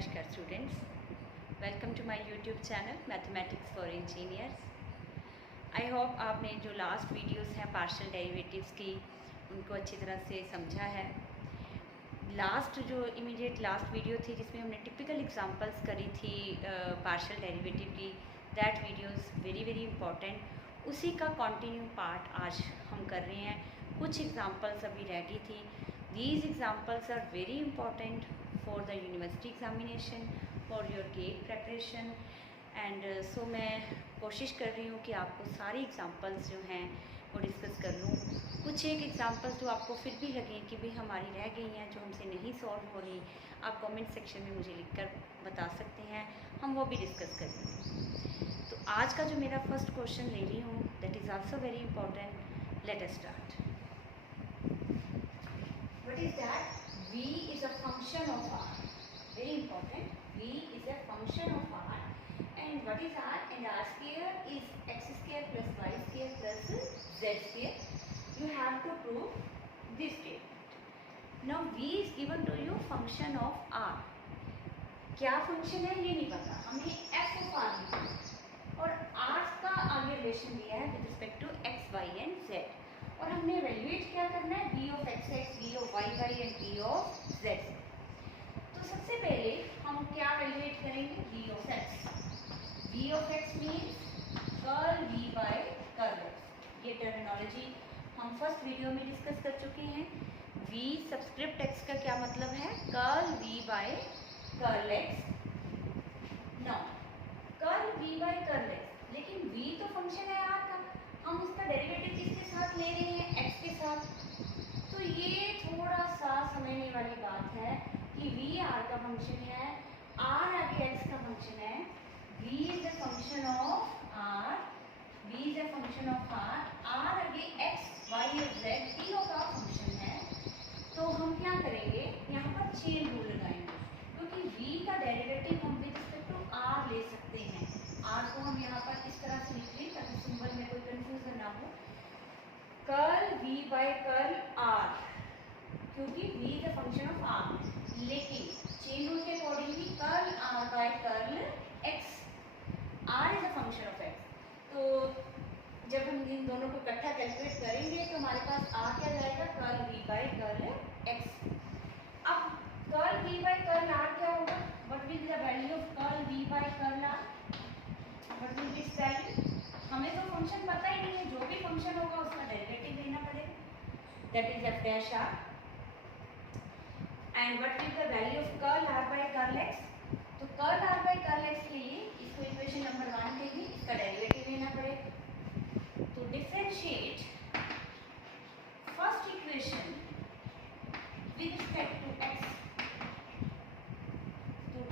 Namaskar students, welcome to my YouTube channel Mathematics for Engineers. I hope आपने जो last videos हैं partial derivatives की उनको अच्छी तरह से समझा है। इमीडिएट लास्ट वीडियो थी जिसमें हमने टिपिकल एग्जांपल्स करी थी पार्शियल डेरिवेटिव की। That video is very important. उसी का कंटिन्यू पार्ट आज हम कर रहे हैं। कुछ एग्जांपल्स अभी रह गई थी। These examples are very important for the university examination, for your GATE preparation and so मैं कोशिश कर रही हूँ कि आपको सारी एग्जांपल्स जो हैं वो डिस्कस कर लूँ। कुछ एक एग्जांपल्स जो आपको फिर भी लगें कि भाई हमारी रह गई हैं, जो हमसे नहीं सॉल्व हो रही, आप कमेंट सेक्शन में मुझे लिखकर बता सकते हैं, हम वो भी डिस्कस करेंगे। तो आज का जो मेरा फर्स्ट क्वेश्चन ले रही हूँ that is also very important. Let us start. What is that? V is a function of R. Very important. V is a function of R. And what is R? And R square is x square plus y square plus z square. You have to prove this statement. Now V is given to you function of R. क्या function है ये नहीं पता, हमें f of R लिखना है और R का आगे रिलेशन दिया है with respect to x, y and z. और हमने एवेल्युएट क्या करना है, v of x, v of y and v of z। तो सबसे पहले हम क्या एवेल्युएट करेंगे, v of x। v of x means curl v by curl x। ये टर्मिनोलॉजी हम फर्स्ट वीडियो में डिस्कस कर चुके हैं। v सबस्क्रिप्ट x का क्या मतलब है, curl v by curl x। Now curl v by curl x, लेकिन v तो फंक्शन है r का, हम उसका डेरिवेटिव किसके साथ ले रहे हैं, x के साथ। तो ये थोड़ा सा समझने वाली बात है कि v r का फंक्शन है, r आगे x का फंक्शन है। v is a function of r, v is a function of r, r आगे x, y और z तीनों का फंक्शन है। तो हम क्या करेंगे, यहाँ पर चेन रूल लगाएंगे, क्योंकि v का डेरिवेटिव हम विद रिस्पेक्ट टू r ले सकते हैं। r को हम यहाँ पर इस तरह से लिख लें ताकि सिंबल में कोई कंफ्यूजन ना हो। Curl v by curl r, क्योंकि v is a function of r, लेकिन चेन रूल के accordingly curl r by curl x, r is a function of x। तो जब हम इन दोनों को इकट्ठा कैलकुलेट करेंगे तो हमारे पास आ क्या जाएगा, curl v by curl x। अब curl v by curl r क्या होगा, what will be the value of curl v by curl r, what will be its value. हमें तो फंक्शन पता ही नहीं है, जो भी फंक्शन होगा उसका डेरिवेटिव लेना पड़ेगा, that is f dash r। And what will the value of curl r by curl x। तो curl r by curl x के लिए इसको इक्वेशन नंबर 1 के लिए इसका डेरिवेटिव लेना पड़ेगा। तो differentiate first equation with respect to x। तो r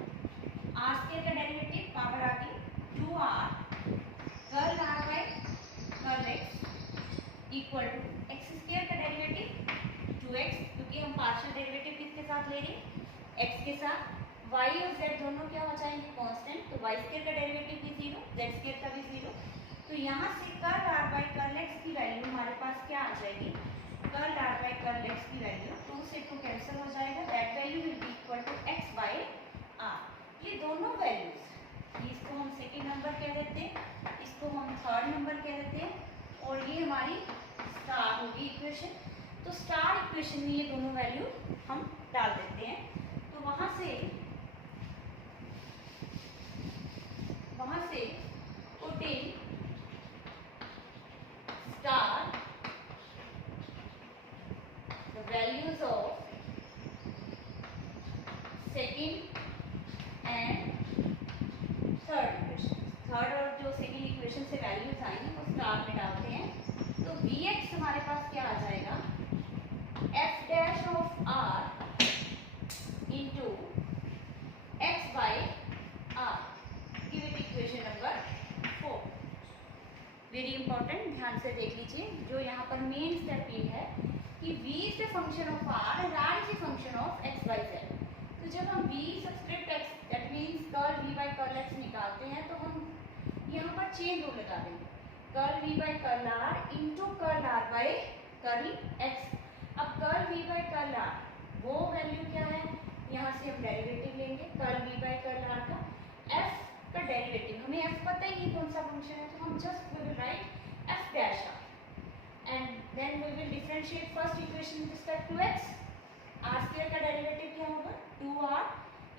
स्क्वायर का डेरिवेटिव पावर आ गई 2r curl r by curl x equal to x square का डेरिवेटिव 2x, क्योंकि हम पार्शियल डेरिवेटिव किसके साथ ले रहे हैं, x के साथ। y और z दोनों क्या हो जाएंगे, कांस्टेंट। तो y स्क्वायर का डेरिवेटिव भी 0, z स्क्वायर का भी 0। तो यहाँ से curl r by curl x की वैल्यू हमारे पास क्या आ जाएगी, curl r by curl x की वैल्यू 2 से 2 कैंसिल हो जाएगा, that value will be equal to x by r। ये दोनों वैल्यूज, इसको हम सेकेंड नंबर कह देते हैं, इसको हम थर्ड नंबर कह देते हैं, और ये हमारी स्टार होगी इक्वेशन। तो स्टार इक्वेशन में ये दोनों वैल्यू हम डाल देते हैं। तो वहां से putting star the values of second and third equation, third और जो सेकेंड इक्वेशन से वैल्यूज आएंगे वो स्टार में डालते हैं। तो Vx हमारे पास क्या आ जाएगा, f dash of r into x by r, give it equation number 4। Very important, ध्यान से देख लीजिए। जो यहाँ पर मेन स्टेप ये है कि v is the function of r and r is the function of x y z। तो जब हम v subscript x that means curl v by curl x निकालते हैं तो हम यहाँ पर चेन रूल लगा देंगे, curl v by curl r into curl r by curl x। अब curl v by curl r वो वैल्यू क्या है, यहाँ से हम डेरिवेटिव लेंगे curl v by curl r का। f का डेरिवेटिव, हमें f पता ही नहीं कौन सा फंक्शन है, तो हम just we will write f dash r and then we will differentiate first equation with respect to x। r square का डेरिवेटिव क्या होगा 2r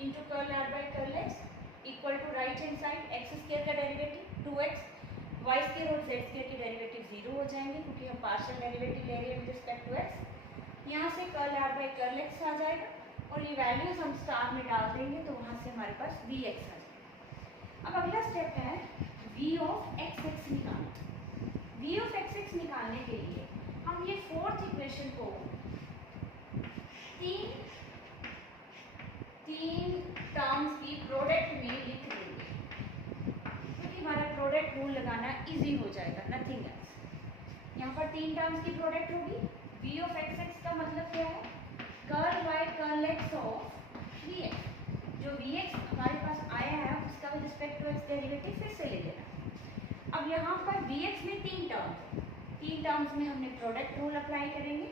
into curl r by curl x equal to right hand side x square का derivative 2x, y square और z square के derivative 0 हो जाएंगे क्योंकि हम पार्शियल डेरिवेटिव ले रहे हैं विद रिस्पेक्ट टू x। यहाँ से curl r by curl x आ जाएगा और ये वैल्यूज हम स्टार में डाल देंगे तो वहाँ से हमारे पास vx आ जाएगा। अब अगला स्टेप है v ऑफ xx निकालना। v ऑफ xx निकालने के लिए हम ये फोर्थ इक्वेशन को तीन टर्म्स की प्रोडक्ट में लिख देंगे क्योंकि हमारा प्रोडक्ट रूल लगाना इजी हो जाएगा, नथिंग एल्स। यहाँ पर तीन टर्म्स की प्रोडक्ट होगी। v ऑफ xx का मतलब क्या है curl y curl x of vx। जो vx हमारे पास आया है उसका with respect to x derivative फिर से ले लेना। अब यहाँ पर vx में तीन टर्म्स में हमने प्रोडक्ट रूल अप्लाई करेंगे।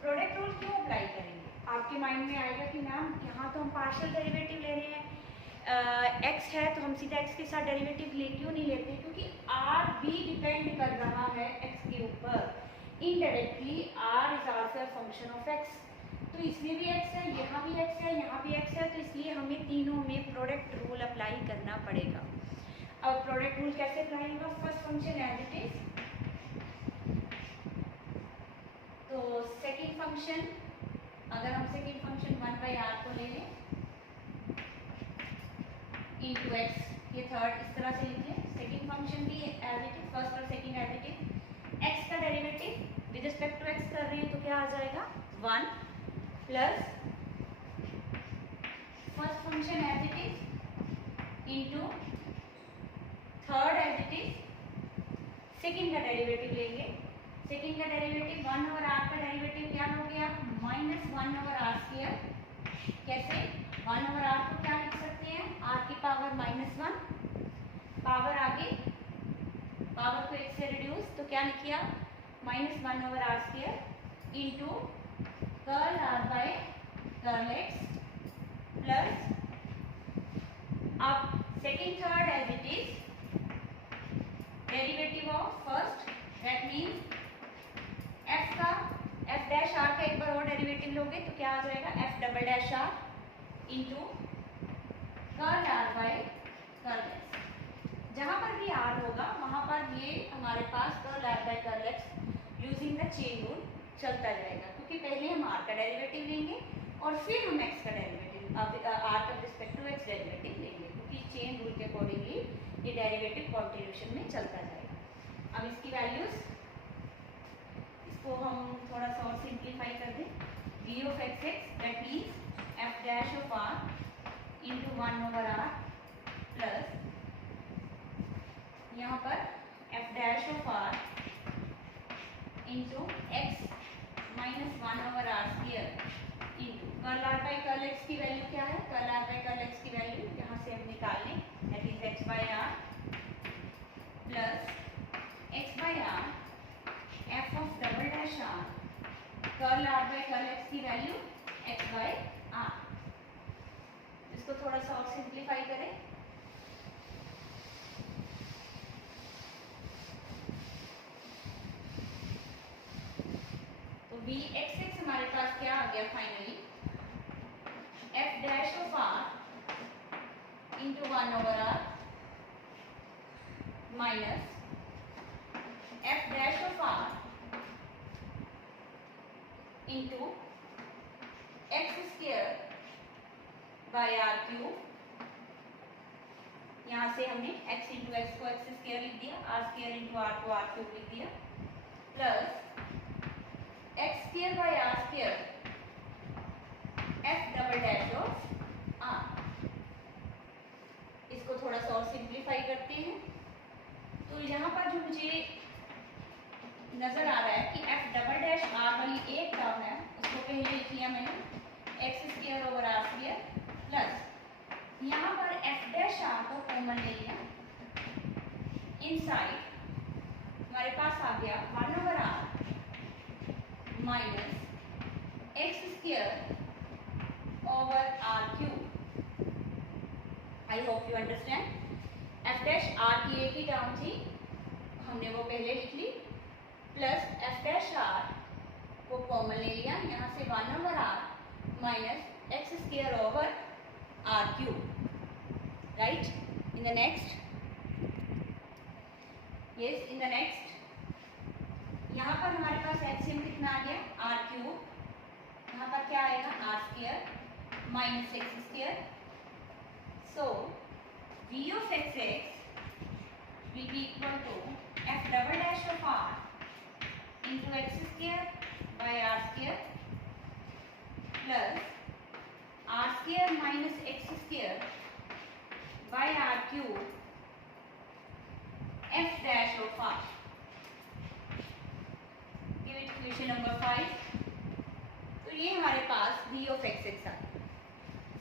प्रोडक्ट रूल क्यों अप्लाई करेंगे? आपके माइंड में आएगा कि मैम यहाँ तो हम पार्शियल डेरिवेटिव ले रहे हैं, x है तो हम सीधा x के साथ डेरिवेटिव क्यों नहीं लेते? क्योंकि r भी डिपेंड कर रहा है x के ऊपर। Indirectly r is also a function of x, तो इसमें भी x है, यहाँ भी x है, यहाँ भी x है, तो इसलिए हमें तीनों में प्रोडक्ट रूल अप्लाई करना पड़ेगा। अब प्रोडक्ट रूल कैसे अप्लाई होगा? First function as it is, तो सेकंड फंक्शन, अगर हम सेकंड फंक्शन 1/r को ले लें इनटू x, ये थर्ड इस तरह से लिखें। सेकंड फंक्शन भी एज इट इज, फर्स्ट और second as it is. x का derivative with respect to x कर रहे हैं तो क्या आ जाएगा 1 plus first function as it is into third as it is. Second का डेरिवेटिव लेंगे, सेकंड का डेरिवेटिव 1 ओवर r का डेरिवेटिव क्या हो गया -1 ओवर r स्क्वायर। कैसे? 1 ओवर r को क्या लिख सकते हैं r की पावर -1, पावर आगे पावर को 1 से रिड्यूस, तो क्या लिखिए आप -1 over r square into curl r by curl x plus, अब second third as it is derivative of first, that means f का f डैश r का एक बार और डेरिवेटिव लोगे तो क्या आ जाएगा f double dash r into curl r by curl x। जहाँ पर भी r होगा वहाँ पर ये हमारे पास curl r by curl x using the chain rule चलता जाएगा, क्योंकि पहले हम r का डेरिवेटिव लेंगे और फिर हम x का डेरिवेटिव r का रिस्पेक्ट टू x डेरिवेटिव लेंगे, क्योंकि चेन रूल के अकॉर्डिंगली ये डेरिवेटिव कॉन्टिन्यूशन में चलता जाएगा। अब इसकी वैल्यूज, इसको हम थोड़ा सा और सिंप्लीफाई कर दें। v of xx that means f dash of r into 1 over r plus यहाँ पर f dash of r into x -1 over r square into curl r by curl x की वैल्यू क्या है? Curl r by curl x की value यहाँ से हम निकाल लें, that is x by r plus x by r f of double dash r curl r by curl x की वैल्यू x बाय r। इसको थोड़ा सा और सिंप्लीफाई करें, तो vxx हमारे पास क्या आ गया finally f dash of r into 1 over r minus f dash of r into x square by r cube. यहाँ से हमने x इंटू एक्स को x स्क्वायर लिख दिया, r स्क्वायर इंटू r को r क्यूब लिख दिया, plus x square by r square f double dash of r। इसको थोड़ा सा और सिंप्लीफाई करते हैं, तो यहाँ पर जो मुझे नजर आ रहा है कि f डबल डैश r वाली एक टर्म है, उसको पहले लिख लिया मैंने x square over r square, plus यहाँ पर f डैश r को कॉमन ले लिया, इनसाइड हमारे पास आ गया 1 over r minus x square over r cube. I hope you understand. f dash r की एक ही टर्म थी, हमने वो पहले लिख ली, प्लस f dash r को कॉमन ले लिया, यहाँ से 1 over r minus x square over r cube. Right? In the next, yes, in the next, यहाँ पर हमारे पास एलसीएम कितना आ गया, r क्यूब, यहाँ पर क्या आएगा, r square minus x square. So v of x will be equal to f double dash of r into x square by r square plus r square minus x square by r cube f dash of r. Give it equation number 5. तो ये हमारे पास v of x x आ गया.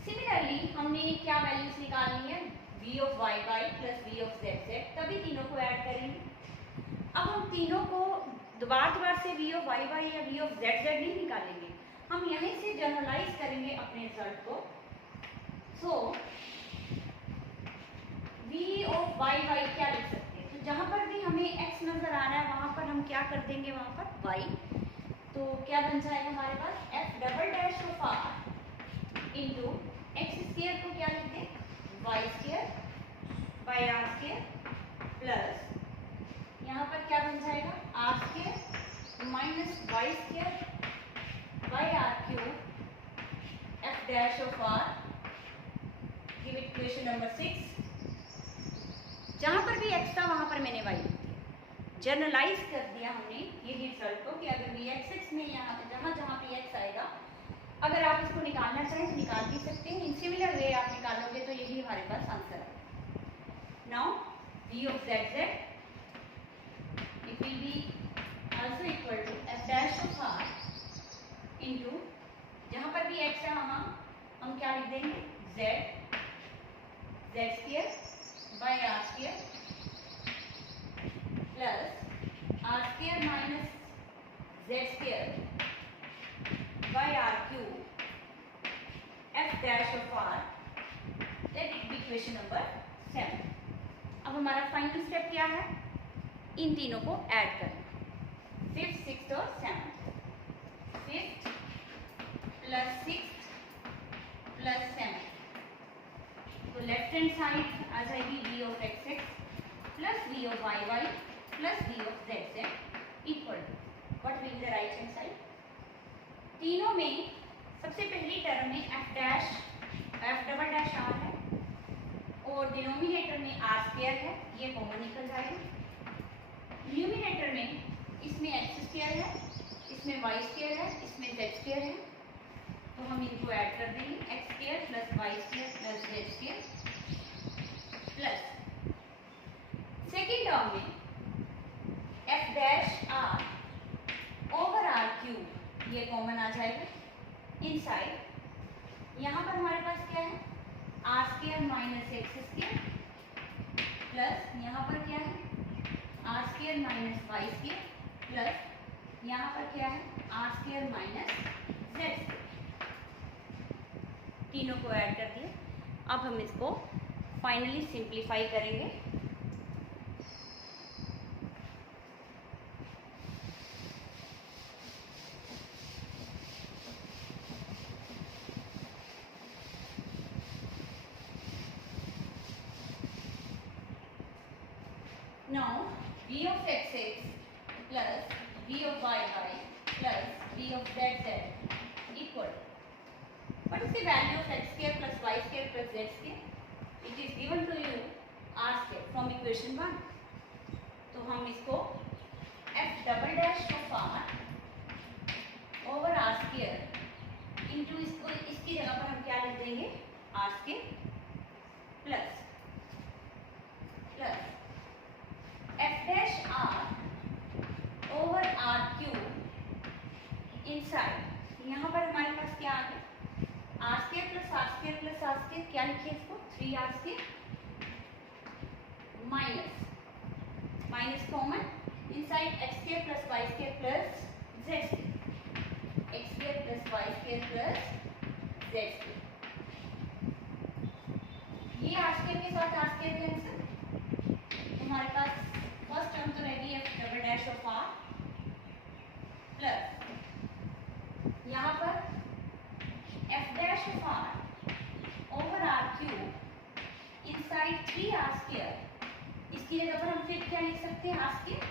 Similarly हमने क्या values निकालनी है, v of y y plus v of z z, तभी तीनों को ऐड करेंगे. अब हम तीनों को दोबारा से v of y y या v of z z नहीं निकालेंगे, हम यहीं से जनरलाइज करेंगे अपने रिजल्ट को. सो v of y y क्या लिख सकते हैं, तो जहाँ पर भी हमें x नजर आ रहा है वहाँ पर हम क्या कर देंगे, वहाँ पर y. तो क्या बन जाएगा हमारे पास, f double dash of r into x square को क्या लिखते हैं, y square by r square plus यहाँ पर क्या बन जाएगा, r square minus y square by r cube f dash of r. Give it equation number 6. जहाँ पर भी x था वहाँ पर मैंने y लिख दिया, जनरलाइज कर दिया हमने ये रिजल्ट को कि अगर भी x में यहाँ पे जहाँ जहाँ पे x आएगा, अगर आप इसको निकालना चाहें तो निकाल भी सकते हैं. इन सिमिलर वे आप निकालोगे तो यही हमारे पास आंसर है. Now v of z z it will be also equal to f dash of r into जहाँ पर भी x है वहाँ हम क्या लिख देंगे, z square by r square plus r square minus z square by r cube f dash of r. That is equation number 7. अब हमारा फाइनल स्टेप क्या है, इन तीनों को ऐड करना, 5th 6th और 7th. 5th plus 6th plus 7th, तो left hand side आ जाएगी v of x x plus v of y y plus v of z z equal to what will the right hand side. तीनों में सबसे पहली term में f double dash r है और denominator में r square है, ये कॉमन निकल जाएगा. न्यूमिनेटर में इसमें x स्क्वायर है, इसमें y स्क्वायर है, इसमें z स्क्वायर है, तो हम इनको ऐड कर देंगे, x square plus y square plus z square plus second term में f dash r over r cube, ये कॉमन आ जाएगा. इनसाइड यहाँ पर हमारे पास क्या है, r square minus x square plus यहाँ पर क्या है, r square minus y square plus यहाँ पर क्या है, r square minus z square. तीनों को ऐड कर दिया. अब हम इसको फाइनली सिंप्लीफाई करेंगे. Now v of x x plus v of y y plus v of z z equal. What is the value of x square plus y square plus z square? It is given to you r square from equation 1. तो हम इसको f double dash of r over r square into इसको इसकी जगह पर हम क्या लिख देंगे, r square plus f dash r over r cube inside. यहाँ पर हमारे पास क्या आ गया, r square plus r square plus r square, क्या लिखे इसको, 3r square minus common inside x square plus y square plus z square, x square plus y square plus z square. Plus यहाँ पर f dash of r over r cube inside 3r square, इसकी जगह पर हम फिर क्या लिख सकते हैं, r square,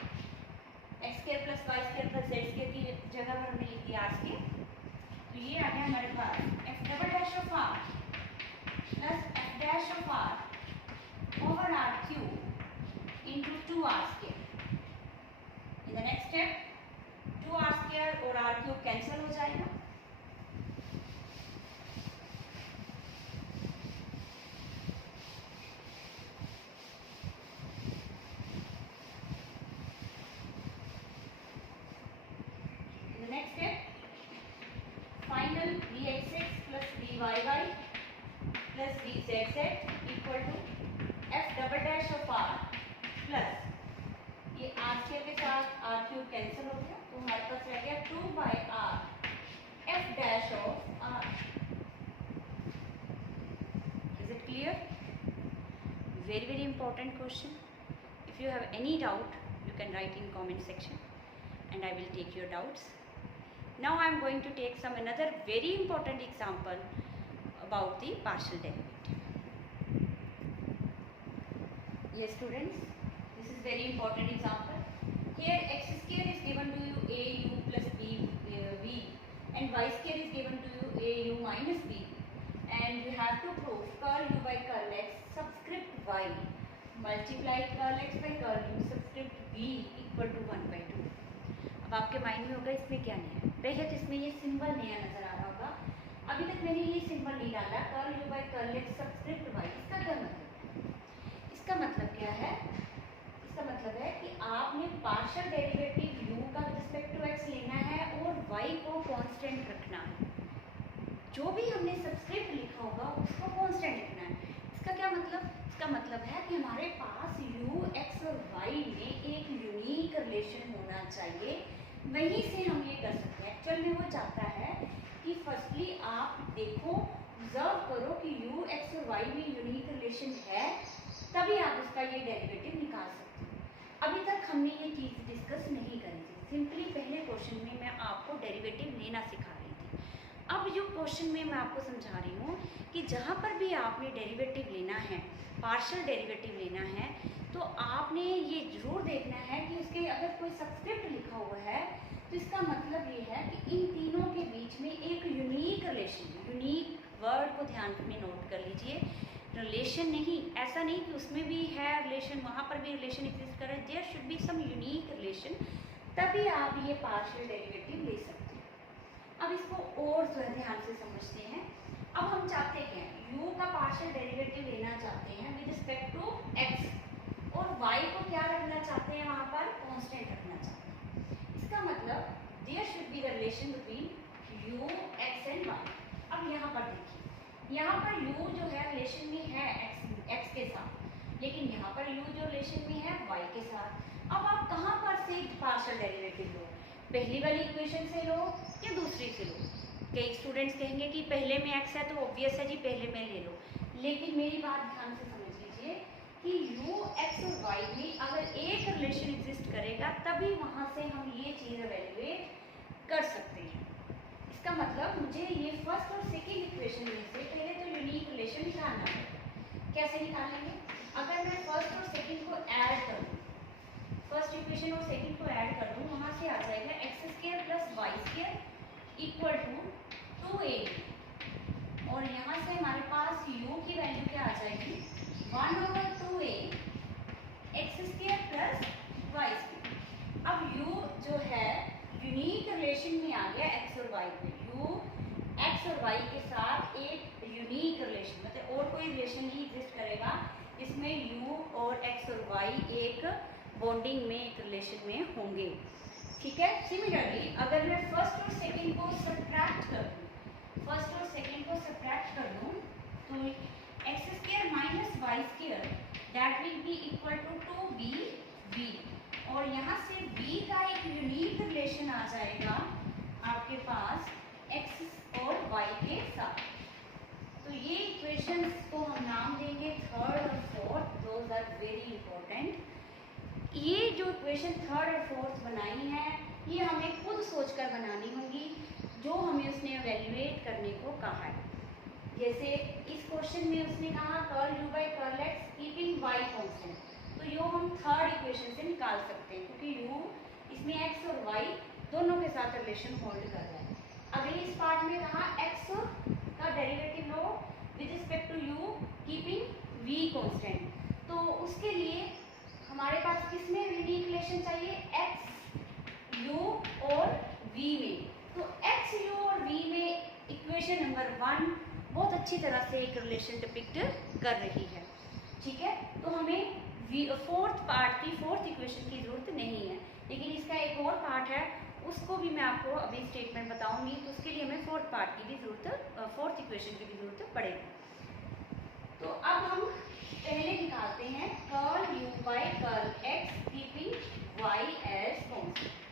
x square plus y square plus z square की जगह पर हमने लिख दिया r square। तो ये आ गया हमारे पास f double dash of r plus f dash of r over r cube into 2r square। In the next step 2r square और r cube कैंसिल हो जाएगा। plus dzz equal to f double dash of r plus ये r square के साथ r cube cancel हो गया, तो हमारे पास रह गया 2 by r f dash of r। Is it clear? Very very important question. If you have any doubt, you can write in comment section and I will take your doubts. Now I am going to take some another very important example about the partial derivative. Yes students, this is very important example. Here x square is given to you au plus b v and y square is given to you au minus b, and you have to prove curl u by curl x subscript y multiply curl x by curl u subscript v equal to 1 by 2। अब आपके mind में होगा इसमें क्या नया है, पहले तो इसमें ये सिंबल नया नजर आ रहा होगा। अभी तक मैंने ये सिंबल नहीं डाला curl u by curl x subscript y. इसका क्या मतलब है? इसका मतलब क्या है? इसका मतलब है कि आपने पार्शियल डेरिवेटिव u का रिस्पेक्ट टू x लेना है और y को कांस्टेंट रखना है। जो भी हमने सबस्क्रिप्ट लिखा होगा उसको कांस्टेंट रखना है। इसका क्या मतलब? इसका मतलब है कि हमारे पास u x और y में एक यूनिक रिलेशन होना चाहिए, वहीं से हम ये कर सकते हैं। एक्चुअल में वो चाहता है कि फर्स्टली आप देखो, ऑब्जर्व करो कि u x और y में यूनिक रिलेशन है, तभी आप उसका ये डेरिवेटिव निकाल सकते हो। अभी तक हमने ये चीज़ डिस्कस नहीं करी थी, सिंपली पहले क्वेश्चन में मैं आपको डेरिवेटिव लेना सिखा रही थी। अब जो क्वेश्चन में मैं आपको समझा रही हूँ कि जहाँ पर भी आपने डेरिवेटिव लेना है, पार्शियल डेरिवेटिव लेना है, तो आपने ये जरूर देखना है कि उसके अगर कोई सबस्क्रिप्ट लिखा हुआ है तो इसका मतलब ये है कि इन तीनों के बीच में एक यूनिक रिलेशन, यूनिक वर्ड को ध्यान में नोट कर लीजिए। रिलेशन नहीं, ऐसा नहीं कि उसमें भी है रिलेशन, वहाँ पर भी रिलेशन एग्जिस्ट कर रहा है, there should be some unique relation, तभी आप ये पार्शियल डेरिवेटिव ले सकते हैं। अब इसको और जो है ध्यान से समझते हैं। अब हम चाहते हैं u का पार्शियल डेरिवेटिव लेना चाहते हैं विद रिस्पेक्ट टू x, और y को क्या रखना चाहते हैं, वहाँ पर कांस्टेंट रखना चाहते हैं। इसका मतलब there should be the relation between u x and y। अब यहाँ पर देखिए, यहाँ पर u जो है रिलेशन में है x के साथ, लेकिन यहाँ पर u जो रिलेशन में है y के साथ। अब आप कहाँ पर से पार्शियल डेरिवेटिव लो, पहली वाली इक्वेशन से लो या दूसरी से लो। कई स्टूडेंट्स कहेंगे कि पहले में x है तो ऑब्वियस है जी पहले में ले लो, लेकिन मेरी बात ध्यान से समझ लीजिए कि u x और y में अगर एक रिलेशन एग्जिस्ट करेगा तभी वहाँ से हम ये चीज़ एवेल्युएट कर सकते हैं। इसका मतलब मुझे ये फर्स्ट और सेकेंड इक्वेशन में से पहले तो यूनिक रिलेशन निकालना है। कैसे निकालेंगे? अगर मैं फर्स्ट और सेकेंड को ऐड कर दूँ, फर्स्ट इक्वेशन और सेकेंड को ऐड कर दूँ, वहाँ से आ जाएगा x square plus y square equal to 2a, और यहाँ से हमारे पास u की वैल्यू क्या आ जाएगी, 1/2a x square plus y square. अब u जो है यूनिक रिलेशन में आ गया x और y में, u x और y के साथ एक यूनिक रिलेशन, मतलब और कोई रिलेशन नहीं एग्जिस्ट करेगा जिसमें u और x और y एक बॉन्डिंग में, एक रिलेशन में होंगे। ठीक है। सिमिलरली अगर मैं फर्स्ट और सेकेंड को सब्ट्रैक्ट कर दूँ, फर्स्ट और सेकेंड को सब्ट्रैक्ट कर दूँ तो x square minus y square that will be equal to 2b, और यहाँ से b का एक यूनिक रिलेशन आ जाएगा आपके पास x और y के साथ। तो ये इक्वेशंस को हम नाम देंगे थर्ड और fourth, those are very important. ये जो इक्वेशन थर्ड और फोर्थ बनाई है ये हमें खुद सोच सोचकर बनानी होंगी जो हमें उसने एवेल्युएट करने को कहा है। जैसे इस क्वेश्चन में उसने कहा curl u by curl x keeping y constant, तो यो हम थर्ड इक्वेशन से निकाल सकते हैं क्योंकि u इसमें x और y दोनों के साथ रिलेशन होल्ड कर रहा है। अगले इस पार्ट में कहा x का डेरिवेटिव लो with respect to u keeping v constant, तो उसके लिए हमारे पास किसमें यूनिक रिलेशन चाहिए, x u और v में। तो x u और v में इक्वेशन नंबर 1 बहुत अच्छी तरह से एक रिलेशन डिपिक्ट कर रही है, ठीक है। तो हमें फोर्थ पार्ट की फोर्थ इक्वेशन की जरूरत नहीं है, लेकिन इसका एक और पार्ट है उसको भी मैं आपको अभी स्टेटमेंट बताऊंगी, तो उसके लिए हमें फोर्थ पार्ट की भी जरूरत, फोर्थ इक्वेशन की भी जरूरत पड़ेगी। तो अब हम पहले निकालते हैं curl u by curl x keeping y as constant.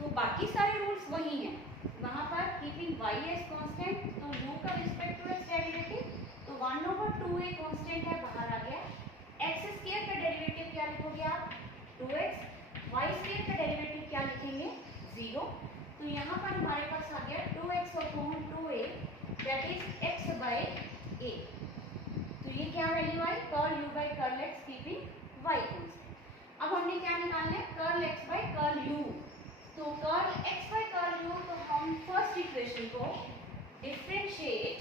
तो बाकी सारे रूल्स वही हैं, वहाँ पर कीपिंग y एज कांस्टेंट, तो u का रिस्पेक्ट टू x डेरिवेटिव, तो 1/2a कांस्टेंट है, बाहर आ गया। x स्क्वायर का डेरिवेटिव क्या लिखोगे आप, 2x, y स्क्वायर का डेरिवेटिव क्या लिखेंगे, 0। तो यहाँ पर हमारे पास आ गया 2x upon 2a that is x by a। तो ये क्या वैल्यू आई, curl u by curl x keeping y constant. अब हमने क्या निकालना है, curl x by curl u। तो curl x by curl u, तो हम फर्स्ट इक्वेशन को differentiate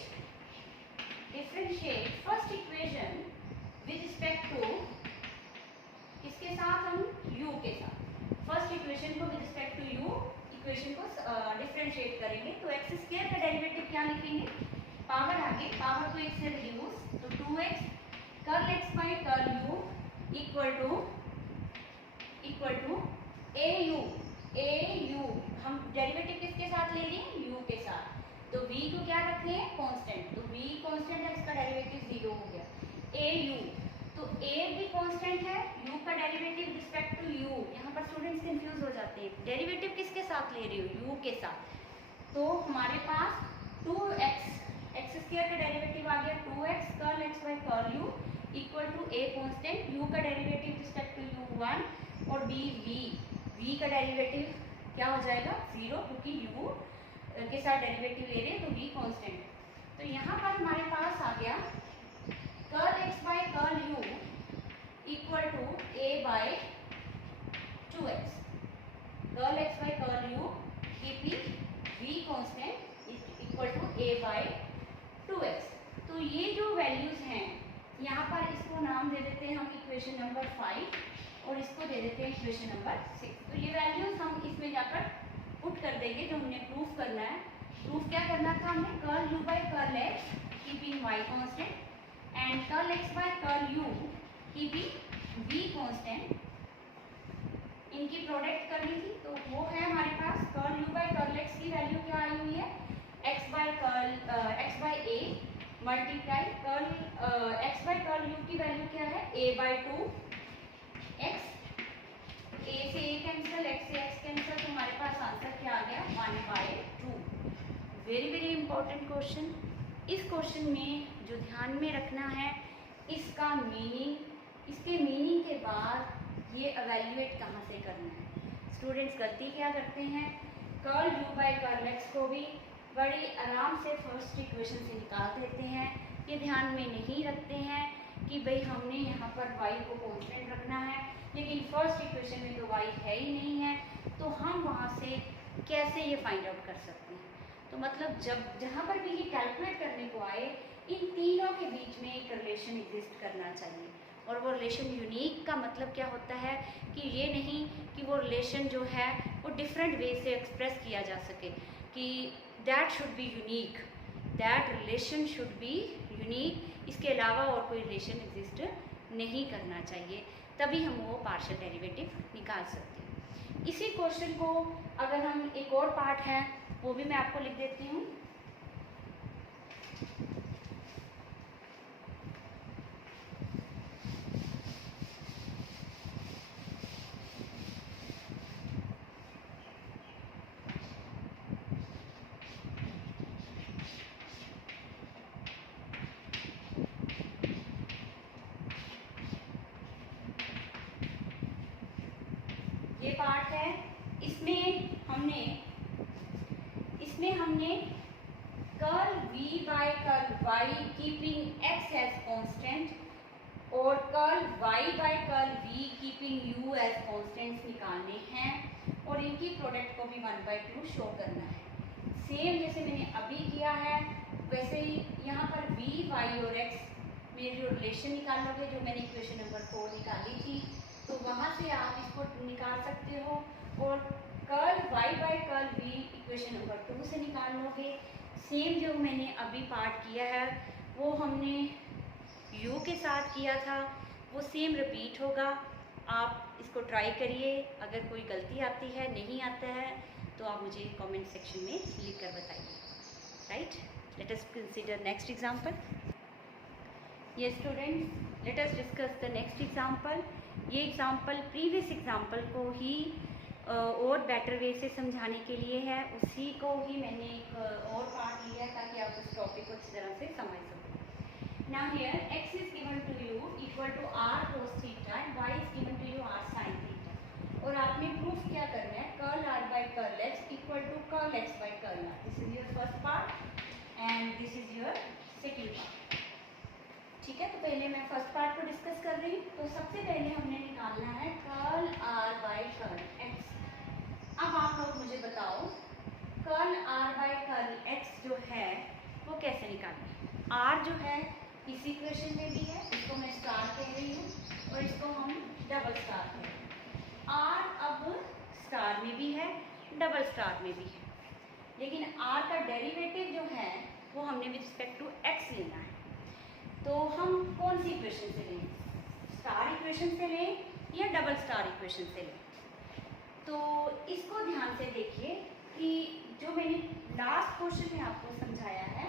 first equation with respect to किसके साथ, हम u के साथ। फर्स्ट इक्वेशन को with respect to u equation को डिफरेंशिएट करेंगे, तो x स्क्वायर का डेरिवेटिव क्या लिखेंगे, पावर आगे, पावर को 1 से रिड्यूस, तो 2x curl x by curl u equal to au। हम डेरिवेटिव किसके साथ ले रहे हैं, u के साथ, तो v को क्या रखते हैं, कांस्टेंट, तो v कांस्टेंट है, इसका डेरिवेटिव 0 हो गया। au, तो a भी कांस्टेंट है, u का डेरिवेटिव रिस्पेक्ट टू u, यहाँ पर स्टूडेंट्स कंफ्यूज हो जाते हैं, डेरिवेटिव किसके साथ ले रही हो, u के साथ। तो हमारे पास 2x स्क्वायर का डेरिवेटिव आ गया 2x curl x by curl u equal to a constant, u का डेरिवेटिव रिस्पेक्ट टू u 1 और b v का डेरिवेटिव क्या हो जाएगा 0, क्योंकि u के साथ डेरिवेटिव ले रहे हैं, तो v कांस्टेंट। तो यहाँ पर हमारे पास आ गया curl x by curl u equal to a by 2x, curl x by curl u keeping v constant equal to a by 2x। तो ये जो वैल्यूज हैं यहाँ पर, इसको नाम दे देते हैं हम इक्वेशन नंबर 5 और इसको दे देते हैं इक्वेशन नंबर 6। तो ये वैल्यूज हम इसमें जाकर पुट कर देंगे, जो हमने प्रूफ करना है। प्रूफ क्या करना था हमें, curl u by curl x keeping y constant and curl x by curl u keeping v constant, इनकी प्रोडक्ट करनी थी। तो वो है हमारे पास curl u by curl x की वैल्यू क्या आई हुई है, x by a multiply curl x by curl u की वैल्यू क्या है, a बाई 2 x, a से a कैंसिल, x से x कैंसिल, तो हमारे पास आंसर क्या आ गया 1 by 2। Very very important question. इस क्वेश्चन में जो ध्यान में रखना है, इसका मीनिंग, इसके मीनिंग के बाद ये एवेल्युएट कहाँ से करना है। स्टूडेंट्स गलती क्या करते हैं, curl u by curl x को भी बड़ी आराम से फर्स्ट इक्वेशन से निकाल देते हैं, ये ध्यान में नहीं रखते हैं कि भाई हमने यहाँ पर y को कांस्टेंट रखना है, लेकिन फर्स्ट इक्वेशन में तो y है ही नहीं है, तो हम वहाँ से कैसे ये फाइंड आउट कर सकते हैं। तो मतलब जहाँ पर भी ये कैलकुलेट करने को आए, इन तीनों के बीच में एक रिलेशन एग्जिस्ट करना चाहिए। और वो रिलेशन यूनिक का मतलब क्या होता है कि ये नहीं कि वो रिलेशन जो है वो डिफरेंट वे से एक्सप्रेस किया जा सके, कि that should be unique, that relation should be unique, इसके अलावा और कोई रिलेशन एग्जिस्ट नहीं करना चाहिए, तभी हम वो पार्शियल डेरिवेटिव निकाल सकते हैं। इसी क्वेश्चन को अगर हम एक और पार्ट है वो भी मैं आपको लिख देती हूँ। ये पार्ट है, इसमें हमने जिसमें हमने curl v by curl y keeping x as constant और curl y by curl v keeping u as constants निकालने हैं और इनकी प्रोडक्ट को भी 1/2 शो करना है। सेम जैसे मैंने अभी किया है वैसे ही यहाँ पर v y और x में जो रिलेशन निकालोगे, जो मैंने इक्वेशन नंबर 4 निकाली थी, तो वहाँ से आप इसको निकाल सकते हो और curl y by curl v equation number 2 से निकाल लोगे। सेम जो मैंने अभी पार्ट किया है वो हमने u के साथ किया था, वो सेम रिपीट होगा। आप इसको ट्राई करिए, अगर कोई गलती आती है, नहीं आता है, तो आप मुझे कमेंट सेक्शन में लिख कर बताइए। Right, let us consider next example. ये students, let us discuss the next example. ये एग्जांपल प्रीवियस एग्जांपल को ही और बेटर वे से समझाने के लिए है, उसी को ही मैंने एक और पार्ट लिया है ताकि आप उस टॉपिक को अच्छी तरह से समझ सकें। Now here x is given to you equal to r cos theta and y is given to you r sin theta, और आपने प्रूफ क्या करना है, curl r by curl x equal to curl x by curl r। This is your first part and this is your second part. ठीक है, तो पहले मैं फर्स्ट पार्ट को डिस्कस कर रही हूँ। तो सबसे पहले हमने निकालना है curl r by curl x। अब आप लोग मुझे बताओ curl r by curl x जो है वो कैसे निकालना है। r जो है इसी इक्वेशन में भी है, इसको मैं स्टार कह रही हूँ और इसको हम डबल स्टार कह रहे हैं। r अब स्टार में भी है, डबल स्टार में भी है, लेकिन r का डेरिवेटिव जो है वो हमने विद रिस्पेक्ट टू x लेना है। तो हम कौन सी इक्वेशन से लें, स्टार इक्वेशन से लें या डबल स्टार इक्वेशन से लें। तो इसको ध्यान से देखिए कि जो मैंने लास्ट क्वेश्चन में आपको समझाया है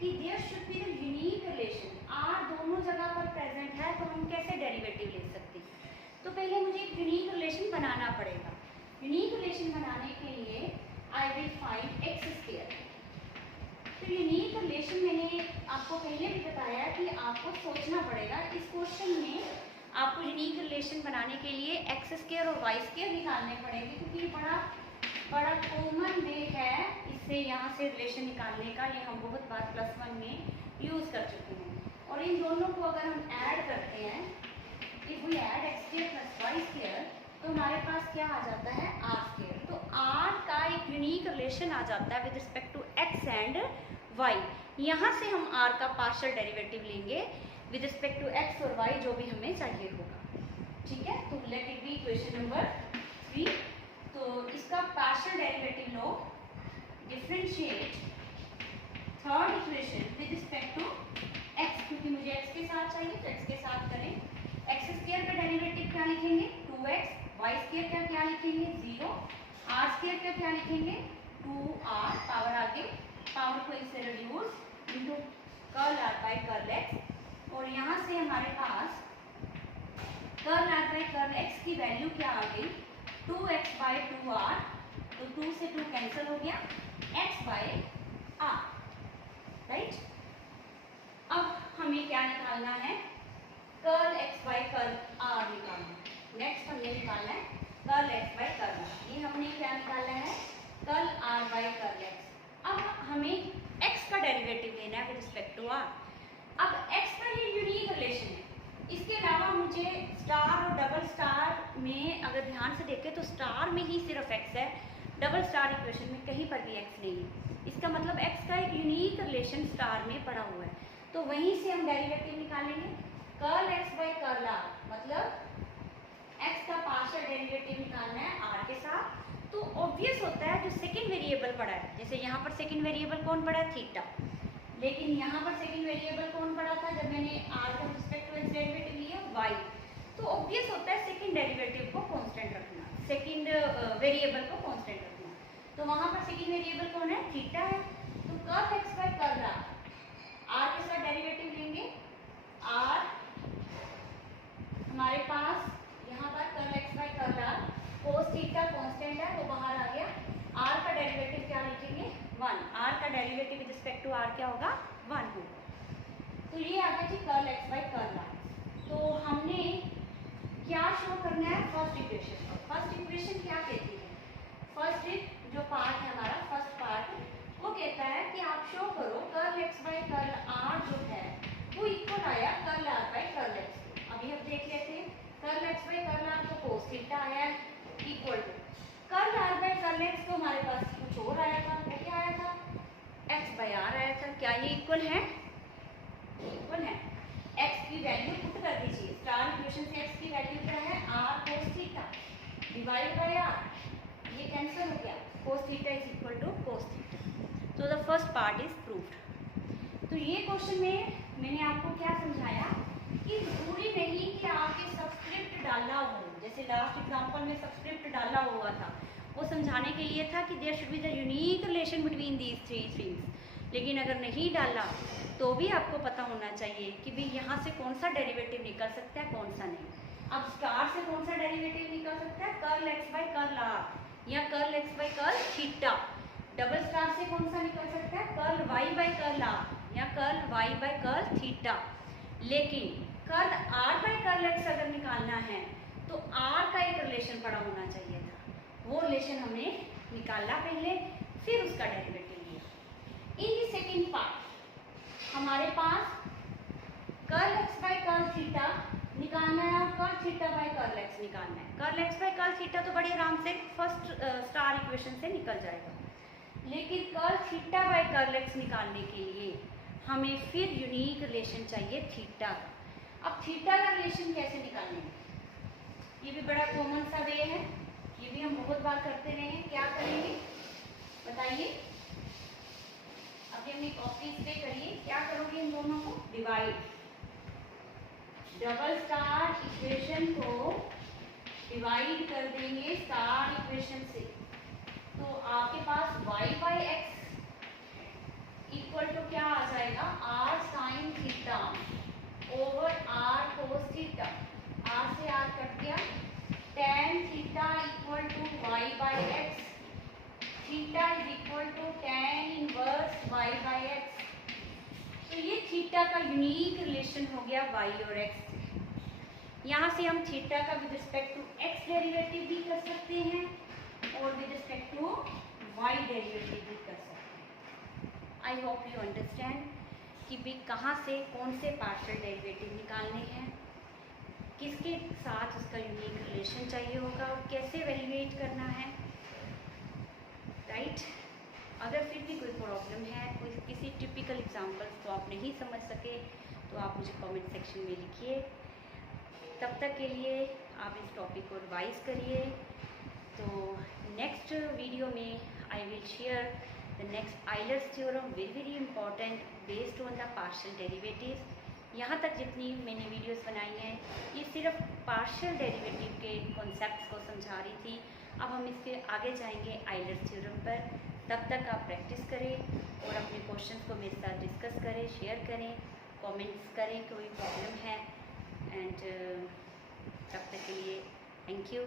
कि there should be the unique relation, r दोनों जगह पर प्रेजेंट है, तो हम कैसे डेरिवेटिव ले सकते हैं। तो पहले मुझे एक यूनिक रिलेशन बनाना पड़ेगा। यूनिक रिलेशन बनाने के लिए I will find x square. तो यूनिक रिलेशन मैंने आपको पहले भी बताया कि आपको सोचना पड़ेगा। इस क्वेश्चन में आपको यूनिक रिलेशन बनाने के लिए एक्स स्क्वायर और वाई स्क्वायर निकालने पड़ेंगे, क्योंकि बड़ा कॉमन वे है इससे यहाँ से रिलेशन निकालने का। ये हम बहुत बार +1 में यूज़ कर चुके हैं। और इन दोनों को अगर हम ऐड करते हैं, if we add x square plus y square, तो हमारे पास क्या आ जाता है, आर स्क्वायर। तो आर का एक यूनिक रिलेशन आ जाता है with respect to x and y. यहाँ से हम आर का पार्शियल डेरिवेटिव लेंगे विद रिस्पेक्ट टू एक्स और वाई, जो भी हमें चाहिए होगा। ठीक है, तो let it be equation number 3। तो इसका पार्शियल डेरिवेटिव लो, differentiate third equation with respect to x, क्योंकि मुझे एक्स के साथ चाहिए तो एक्स के साथ करें। एक्स स्क्वायर का डेरिवेटिव क्या लिखेंगे, 2x, वाई स्क्वायर का क्या लिखेंगे, 0, आर स्क्वायर का क्या लिखेंगे, 2r, पावर आगे पावर को इससे reduce into curl r by curl x, और यहाँ से हमारे पास curl r by curl x की वैल्यू क्या आ गई, 2x बाय 2r, तो 2 से 2 कैंसिल हो गया, x बाय r। राइट, अब हमें क्या निकालना है, curl x by curl r निकालना है। नेक्स्ट हमने निकालना है curl x by curl r। ये हमने क्या निकालना है, curl r by curl x। अब हमें x का डेरिवेटिव लेना है विद रिस्पेक्ट टू r। अब x का ये यूनिक रिलेशन है। इसके अलावा मुझे स्टार और डबल स्टार में अगर ध्यान से देखें तो स्टार में ही सिर्फ x है, डबल स्टार इक्वेशन में कहीं पर भी x नहीं है। इसका मतलब x का एक यूनिक रिलेशन स्टार में पड़ा हुआ है, तो वहीं से हम डेरिवेटिव निकालेंगे। Curl x by curl r, मतलब x का पार्शियल डेरिवेटिव निकालना है r के साथ। तो ऑब्वियस होता है जो सेकंड वेरिएबल पड़ा है, जैसे यहाँ पर सेकंड वेरिएबल कौन पड़ा है, थीटा, लेकिन यहाँ पर सेकंड वेरिएबल कौन पड़ा था जब मैंने r का रिस्पेक्ट टू x डेरिवेटिव लिया, y। तो ऑब्वियस होता है सेकंड डेरिवेटिव को कांस्टेंट रखना, सेकंड वेरिएबल को कांस्टेंट रखना। तो वहाँ पर सेकंड वेरिएबल कौन है, थीटा है। तो curl x by curl r के साथ डेरिवेटिव लेंगे, r हमारे पास यहाँ पर curl x by curl r, cos theta constant है वो बाहर आ गया, r का डेरिवेटिव क्या लिखेंगे, 1। r का derivative with respect to r क्या होगा, 1 होगा। तो ये आ गया जी curl x by curl r। तो हमने क्या शो करना है, फर्स्ट इक्वेशन। फर्स्ट इक्वेशन क्या कहती है, फर्स्ट जो पार्ट है हमारा, first part curl x by curl r तो कोस थीटा आया equal to curl r by curl x तो हमारे पास कुछ और आया था, क्या आया था, एक्स बाई आर आया था। क्या ये इक्वल है? इक्वल है। एक्स की वैल्यू पुट कर दीजिए, स्टार इक्वेशन से एक्स की वैल्यू क्या है, r cos theta divide by r, ये कैंसिल हो गया, cos theta is equal to cos theta. तो the first part is proved. तो ये क्वेश्चन में मैंने आपको क्या समझाया कि जरूरी नहीं कि आपके सबस्क्रिप्ट डाला हो, जैसे लास्ट एग्जांपल में सबस्क्रिप्ट डाला हुआ था, वो समझाने के लिए था कि there should be the unique relation between these three things. लेकिन अगर नहीं डाला तो भी आपको पता होना चाहिए कि भाई यहाँ से कौन सा डेरिवेटिव निकल सकता है, कौन सा नहीं। अब स्टार से कौन सा डेरिवेटिव निकल सकता है, curl x by curl r या curl x by curl theta. Double star से कौन सा निकल सकता है, curl y by curl r या curl y by curl theta. लेकिन curl r by curl x अगर निकालना है तो आर का एक रिलेशन पड़ा होना चाहिए था, वो रिलेशन हमने निकाला पहले, फिर उसका डेरिवेटिव लिया। इन द सेकेंड पार्ट हमारे पास curl x by curl theta निकालना है और curl theta by curl x निकालना है। Curl x by curl theta तो बड़े आराम से फर्स्ट स्टार इक्वेशन से निकल जाएगा, लेकिन curl theta by curl x निकालने के लिए हमें फिर यूनिक रिलेशन चाहिए थीटा का। अब थीटा का रिलेशन कैसे निकालेंगे, ये भी बड़ा कॉमन सा वे है, ये भी हम बहुत बार करते रहे हैं। क्या करेंगे बताइए, अभी अपनी कॉपी पे करिए, क्या करोगे, इन दोनों को डिवाइड, डबल स्टार इक्वेशन को डिवाइड कर देंगे स्टार इक्वेशन से, तो आपके पास y by x equal to क्या आ जाएगा, r sine theta over r cos theta, r से r कट गया, tan theta equal to y by x, theta is equal to tan inverse y by x. तो ये theta का unique relation हो गया y और x से। यहाँ से हम थीटा का with respect to x derivative भी कर सकते हैं और with respect to y derivative भी कर सकते हैं। आई होप यू अंडरस्टैंड कि भी कहाँ से कौन से पार्शियल डेरिवेटिव निकालने हैं, किसके साथ उसका यूनिक रिलेशन चाहिए होगा और कैसे वैल्यूएट करना है, राइट। अगर फिर भी कोई प्रॉब्लम है, कोई किसी टिपिकल एग्जांपल्स को आप नहीं समझ सके तो आप मुझे कमेंट सेक्शन में लिखिए। तब तक के लिए आप इस टॉपिक को रिवाइज करिए। तो नेक्स्ट वीडियो में I will share the next Euler's theorem, very important based on the partial derivatives. यहाँ तक जितनी मैंने वीडियोस बनाई हैं ये सिर्फ पार्शियल डेरिवेटिव के कॉन्सेप्ट्स को समझा रही थी। अब हम इसके आगे जाएंगे आइलर्स थ्योरम पर। तब तक आप प्रैक्टिस करें और अपने क्वेश्चंस को मेरे साथ डिस्कस करें, शेयर करें, कमेंट्स करें कोई प्रॉब्लम है। एंड तब तक के लिए थैंक यू।